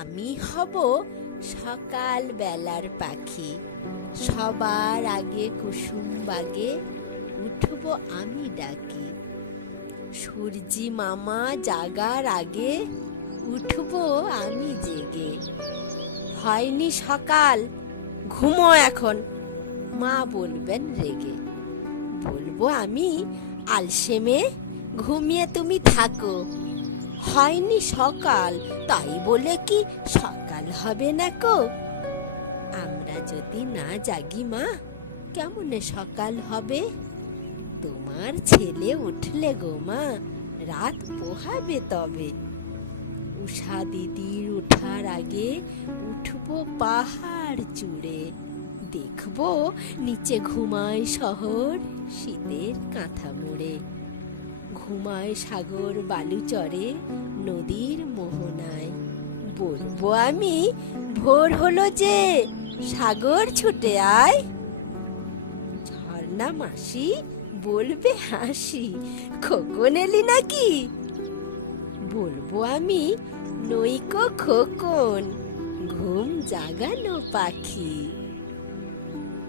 আমি হব সকাল বেলার পাখি, সবার আগে কুসুম বাগে উঠব আমি ডাকি। সূর্যি মামা জাগার আগে উঠব আমি জেগে। হয়নি সকাল, ঘুমো এখন, মা বলবেন রেগে। বলবো আমি, আলসে মেয়ে, ঘুমিয়ে তুমি থাকো। হয়নি সকাল, তাই বলে কি সকাল হবে না কো? আমরা যদি না জাগি মা, কেমনে সকাল হবে? তোমার ছেলে উঠলে গো মা, রাত পোহাবে তবে। উষা দিদির উঠার আগে উঠবো পাহাড় চূড়ে। দেখবো নিচে ঘুমায় শহর শীতের কাঁথা মুড়ে। ঘুমায় সাগর বালুচরে নদীর মোহনায়। বলবো আমি, ভোর হলো যে, সাগর ছুটে আয়। ঝর্ণা মাসি বলবে হাসি, খোকন এলি নাকি? বলবো আমি, নইকো খোকন, ঘুম জাগানো পাখি।